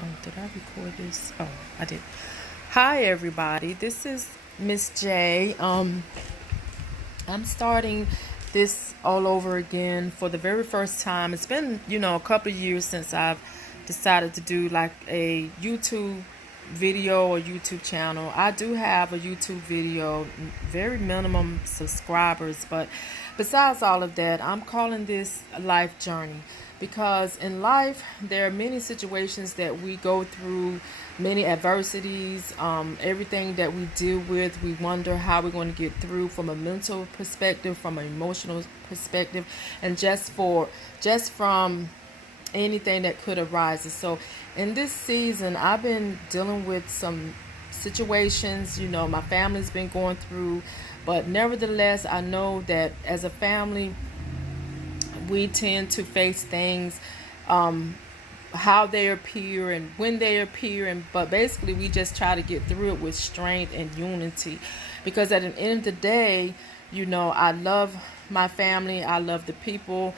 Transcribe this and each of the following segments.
Oh, did I record this? Oh, I did. Hi, everybody. This is Miss J. I'm starting this all over again for the very first time. It's been, a couple of years since I've decided to do like a YouTube video or YouTube channel. I do have a YouTube video, very minimum subscribers, but besides all of that, I'm calling this a life journey because in life there are many situations that we go through, many adversities, everything that we deal with. We wonder how we're going to get through from a mental perspective, from an emotional perspective, and just from anything that could arise. So in this season, I've been dealing with some situations, my family's been going through, but nevertheless, I know that as a family, we tend to face things, how they appear and when they appear, but basically we just try to get through it with strength and unity, because at the end of the day, I love my family. I love the people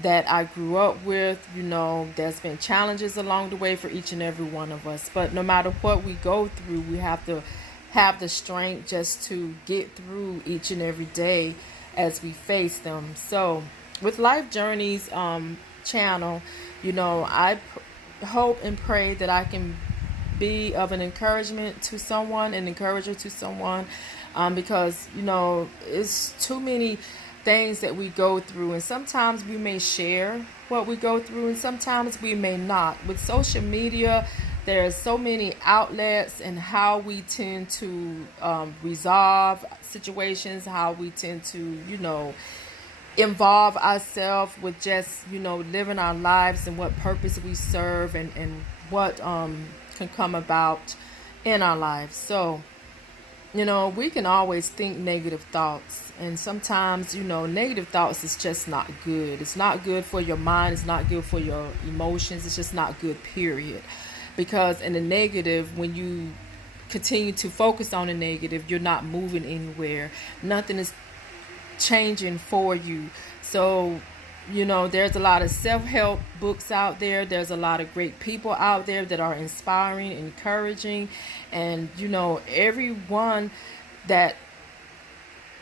that I grew up with. There's been challenges along the way for each and every one of us, but no matter what we go through, we have to have the strength just to get through each and every day as we face them. So with Life Journeys channel, hope and pray that I can be of an encouragement to someone, an encourager to someone, because it's too many things that we go through, and sometimes we may share what we go through and sometimes we may not. With social media, there's so many outlets, and how we tend to resolve situations, how we tend to involve ourselves with just living our lives and what purpose we serve, and what can come about in our lives. So we can always think negative thoughts, and sometimes negative thoughts is just not good. It's not good for your mind, it's not good for your emotions, it's just not good, period. Because in the negative, when you continue to focus on the negative, you're not moving anywhere, nothing is changing for you. So there's a lot of self-help books out there, there's a lot of great people out there that are inspiring, encouraging, and everyone that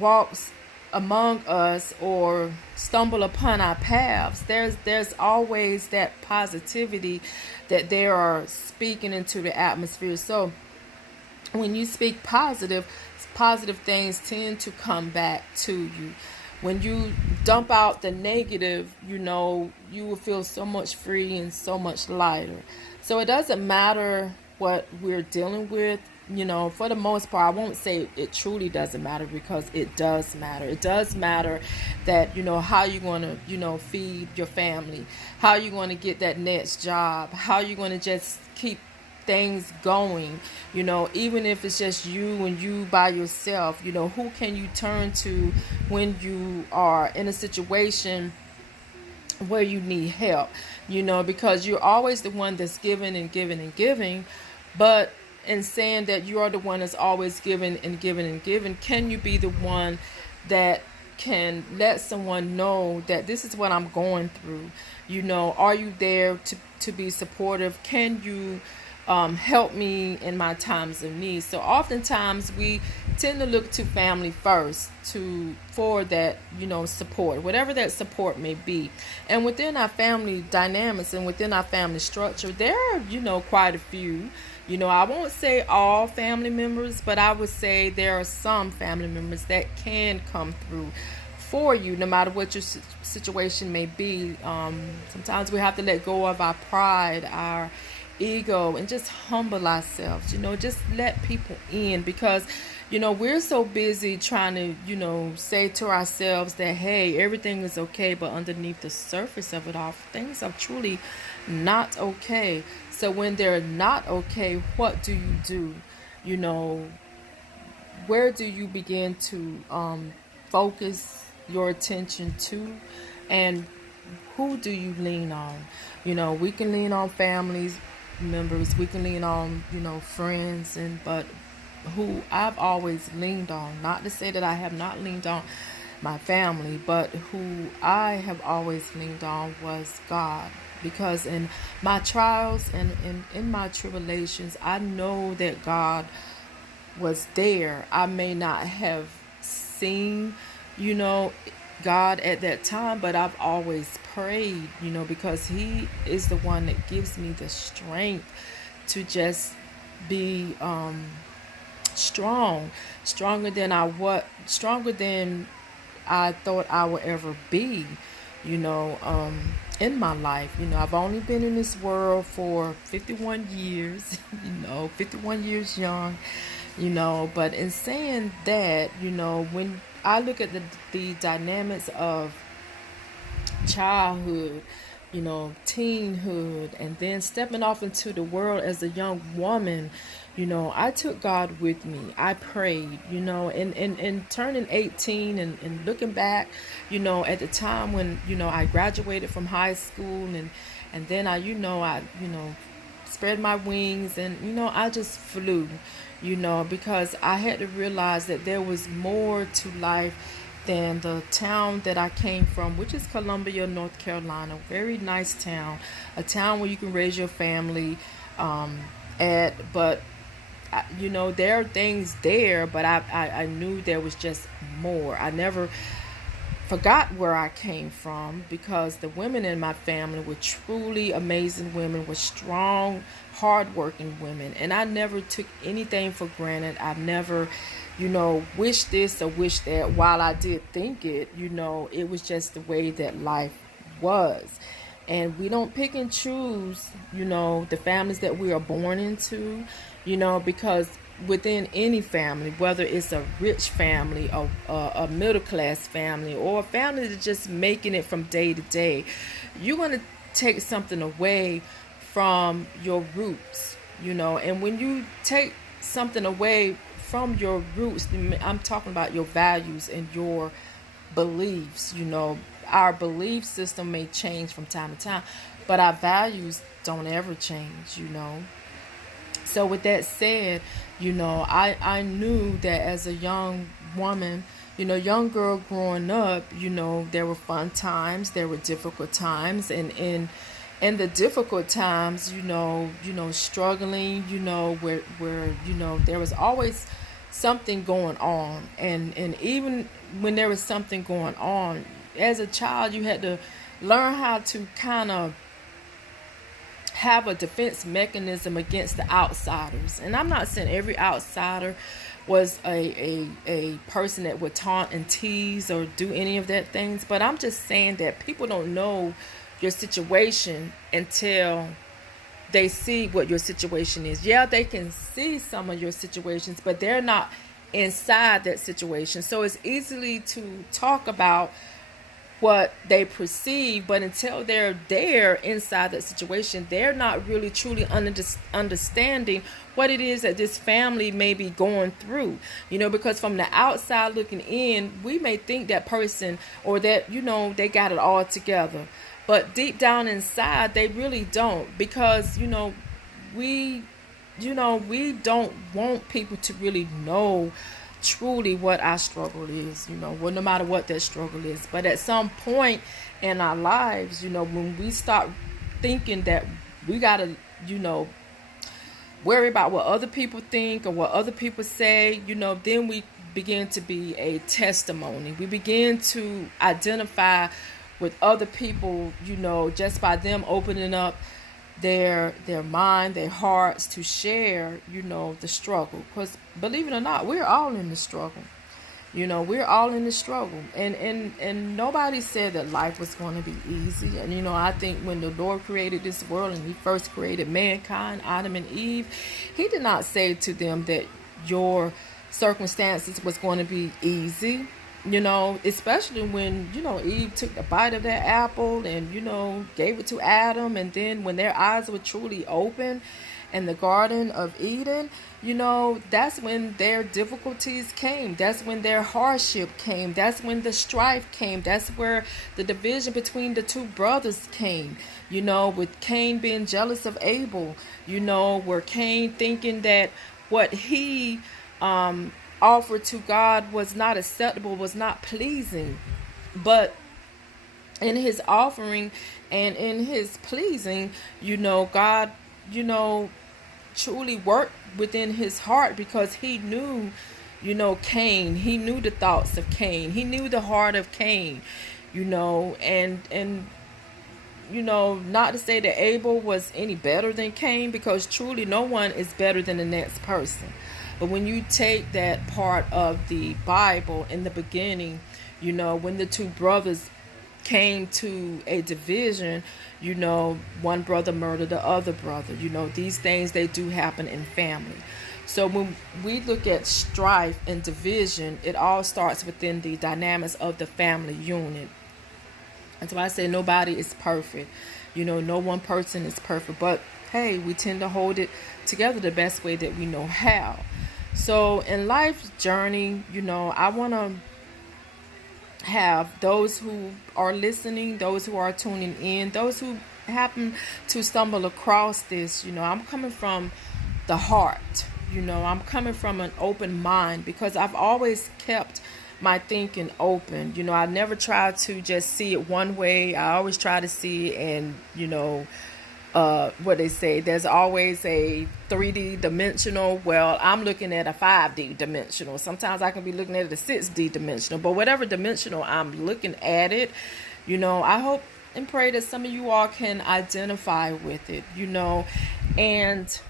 walks among us or stumble upon our paths, there's always that positivity that they are speaking into the atmosphere. So when you speak positive things tend to come back to you. When you dump out the negative, you will feel so much free and so much lighter. So it doesn't matter what we're dealing with. For the most part, I won't say it truly doesn't matter, because it does matter. It does matter that, how you're going to, feed your family, how you're going to get that next job, how you're going to just keep things going, even if it's just you and you by yourself. Who can you turn to when you are in a situation where you need help, because you're always the one that's giving and giving and giving. But in saying that you are the one that's always giving and giving and giving, can you be the one that can let someone know that this is what I'm going through? Are you there to be supportive? Can you help me in my times of need? So oftentimes we tend to look to family first for that support, whatever that support may be. And within our family dynamics and within our family structure, there are quite a few. I won't say all family members, but I would say there are some family members that can come through for you, no matter what your situation may be. Sometimes we have to let go of our pride, our ego, and just humble ourselves. Just let people in, because we're so busy trying to say to ourselves that, hey, everything is okay, but underneath the surface of it all, things are truly not okay. So when they're not okay, what do you do? Where do you begin to focus your attention to, and who do you lean on? We can lean on families members, we can lean on friends, but who I've always leaned on, not to say that I have not leaned on my family, but who I have always leaned on was God. because in my trials and in my tribulations, I know that God was there. I may not have seen, you know, God at that time, but I've always prayed, because He is the one that gives me the strength to just be strong, stronger than I thought I would ever be, you know, in my life. I've only been in this world for 51 years, 51 years young, but in saying that, when I look at the dynamics of childhood, teenhood, and then stepping off into the world as a young woman, I took God with me. I prayed, and turning 18 and looking back, at the time when, I graduated from high school and then I spread my wings and, I just flew, because I had to realize that there was more to life than the town that I came from, which is Columbia, North Carolina. Very nice town, a town where you can raise your family but there are things there, but I knew there was just more. I never forgot where I came from, because the women in my family were truly amazing women, were strong, hardworking women, and I never took anything for granted. I never, wished this or wished that. While I did think it, it was just the way that life was. And we don't pick and choose, the families that we are born into, because within any family, whether it's a rich family, a middle class family, or a family that's just making it from day to day, you're going to take something away from your roots, and when you take something away from your roots, I'm talking about your values and your beliefs. Our belief system may change from time to time, but our values don't ever change. So with that said, I knew that as a young woman, young girl growing up, there were fun times, there were difficult times, and in the difficult times, struggling, where there was always something going on, and even when there was something going on, as a child, you had to learn how to kind of have a defense mechanism against the outsiders. And I'm not saying every outsider was a person that would taunt and tease or do any of that things, but I'm just saying that people don't know your situation until they see what your situation is. Yeah, they can see some of your situations, but they're not inside that situation. So it's easily to talk about what they perceive, but until they're there inside that situation, they're not really truly understanding what it is that this family may be going through. Because from the outside looking in, we may think that person or that they got it all together, but deep down inside they really don't, because we don't want people to really know truly what our struggle is, well, no matter what that struggle is. But at some point in our lives, when we start thinking that we gotta, worry about what other people think or what other people say, then we begin to be a testimony. We begin to identify with other people, just by them opening up their mind, their hearts to share, the struggle. Because believe it or not, we're all in the struggle. We're all in the struggle. And nobody said that life was going to be easy. And, I think when the Lord created this world and He first created mankind, Adam and Eve, He did not say to them that your circumstances was going to be easy. Especially when, Eve took a bite of that apple and, gave it to Adam. And then when their eyes were truly open in the Garden of Eden, that's when their difficulties came. That's when their hardship came. That's when the strife came. That's where the division between the two brothers came, with Cain being jealous of Abel, where Cain thinking that what he, offered to God was not acceptable, was not pleasing. But in his offering, And in his pleasing, God, you know, truly worked within his heart, because he knew, Cain. He knew the thoughts of Cain. He knew the heart of Cain, and not to say that Abel was any better than Cain, because truly no one is better than the next person. But when you take that part of the Bible in the beginning, when the two brothers came to a division, one brother murdered the other brother. These things, they do happen in family. So when we look at strife and division, it all starts within the dynamics of the family unit. That's why I say nobody is perfect. No one person is perfect. But hey, we tend to hold it together the best way that we know how. So in life's journey, I want to have those who are listening, those who are tuning in, those who happen to stumble across this. I'm coming from the heart. I'm coming from an open mind, because I've always kept my thinking open. I never try to just see it one way. I always try to see it, and what they say, there's always a 3D dimensional. Well, I'm looking at a 5D dimensional. Sometimes I can be looking at a 6D dimensional, but whatever dimensional I'm looking at it, I hope and pray that some of you all can identify with it, and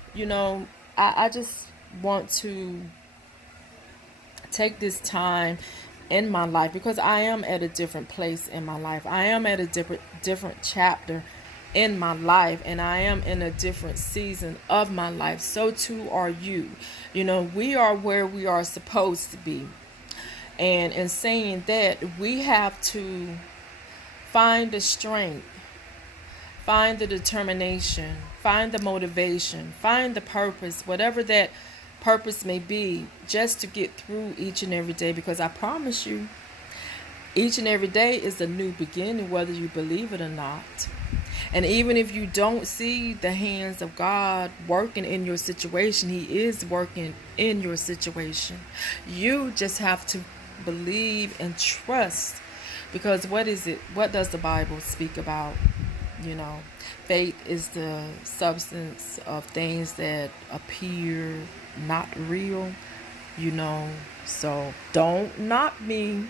I just want to take this time in my life, because I am at a different place in my life. I am at a different chapter in my life, and I am in a different season of my life. So too are you. We are where we are supposed to be. And in saying that, we have to find the strength, find the determination, find the motivation, find the purpose, whatever that purpose may be, just to get through each and every day. Because I promise you, each and every day is a new beginning, whether you believe it or not. And even if you don't see the hands of God working in your situation, He is working in your situation. You just have to believe and trust. Because what is it? What does the Bible speak about? Faith is the substance of things that appear not real. So don't knock me,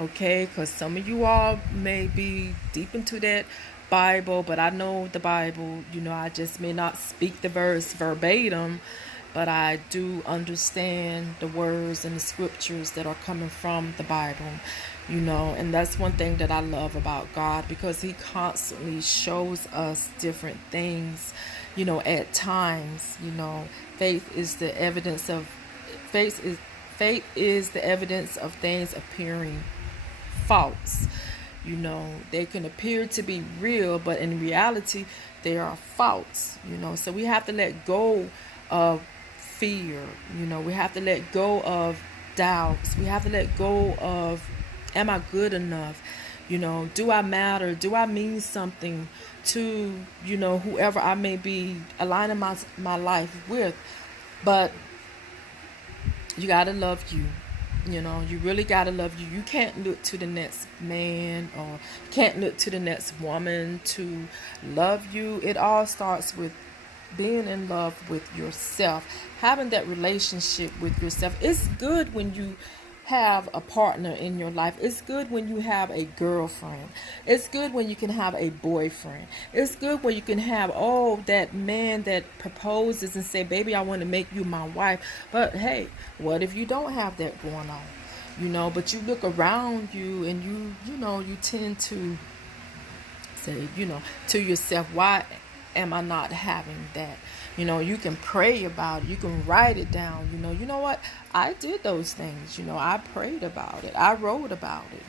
okay? Because some of you all may be deep into that Bible, but I know the Bible. I just may not speak the verse verbatim, but I do understand the words and the scriptures that are coming from the Bible. And that's one thing that I love about God, because He constantly shows us different things, at times. Faith is the evidence of things appearing false. They can appear to be real, but in reality they are false. So we have to let go of fear. We have to let go of doubts. We have to let go of, am I good enough? Do I matter? Do I mean something to, whoever I may be aligning my life with? But you got to love you. You really got to love you. You can't look to the next man, or can't look to the next woman to love you. It all starts with being in love with yourself, having that relationship with yourself. It's good when you have a partner in your life. It's good when you have a girlfriend. It's good when you can have a boyfriend. It's good when you can have, that man that proposes and say, baby, I want to make you my wife. But hey, what if you don't have that going on? But you look around you and you tend to say, to yourself, why am I not having that? You can pray about it. You can write it down. You know what? I did those things. I prayed about it. I wrote about it,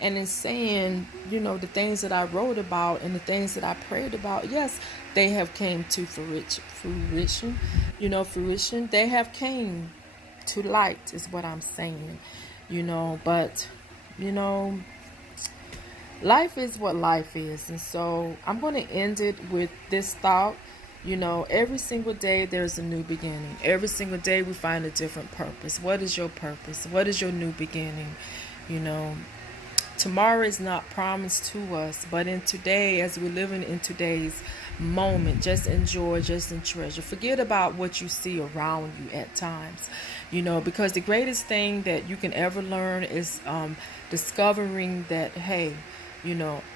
and in saying, the things that I wrote about and the things that I prayed about, yes, they have came to fruition. They have came to light is what I'm saying, but, life is what life is. And so I'm going to end it with this thought. Every single day there's a new beginning. Every single day we find a different purpose. What is your purpose? What is your new beginning? Tomorrow is not promised to us, but in today, as we're living in today's moment, just enjoy, just in treasure. Forget about what you see around you at times, because the greatest thing that you can ever learn is discovering that, hey,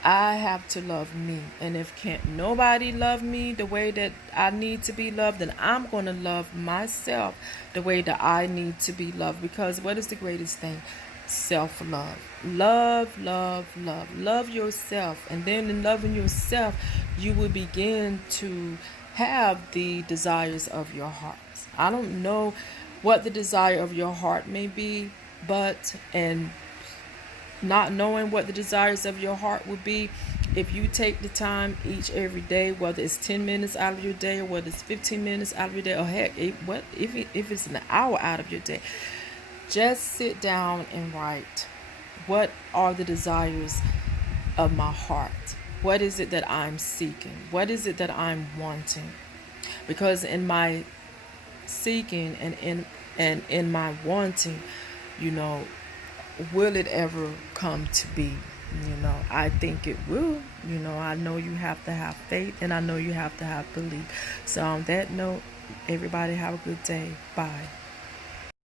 I have to love me. And if can't nobody love me the way that I need to be loved, then I'm going to love myself the way that I need to be loved. Because what is the greatest thing? Self-love. Love, love, love. Love yourself. And then in loving yourself, you will begin to have the desires of your heart. I don't know what the desire of your heart may be, and not knowing what the desires of your heart would be, if you take the time every day, whether it's 10 minutes out of your day, or whether it's 15 minutes out of your day, or heck, if it's an hour out of your day, just sit down and write, what are the desires of my heart? What is it that I'm seeking? What is it that I'm wanting? Because in my seeking and in my wanting, will it ever come to be? I think it will. I know you have to have faith, and I know you have to have belief. So on that note, everybody have a good day. Bye.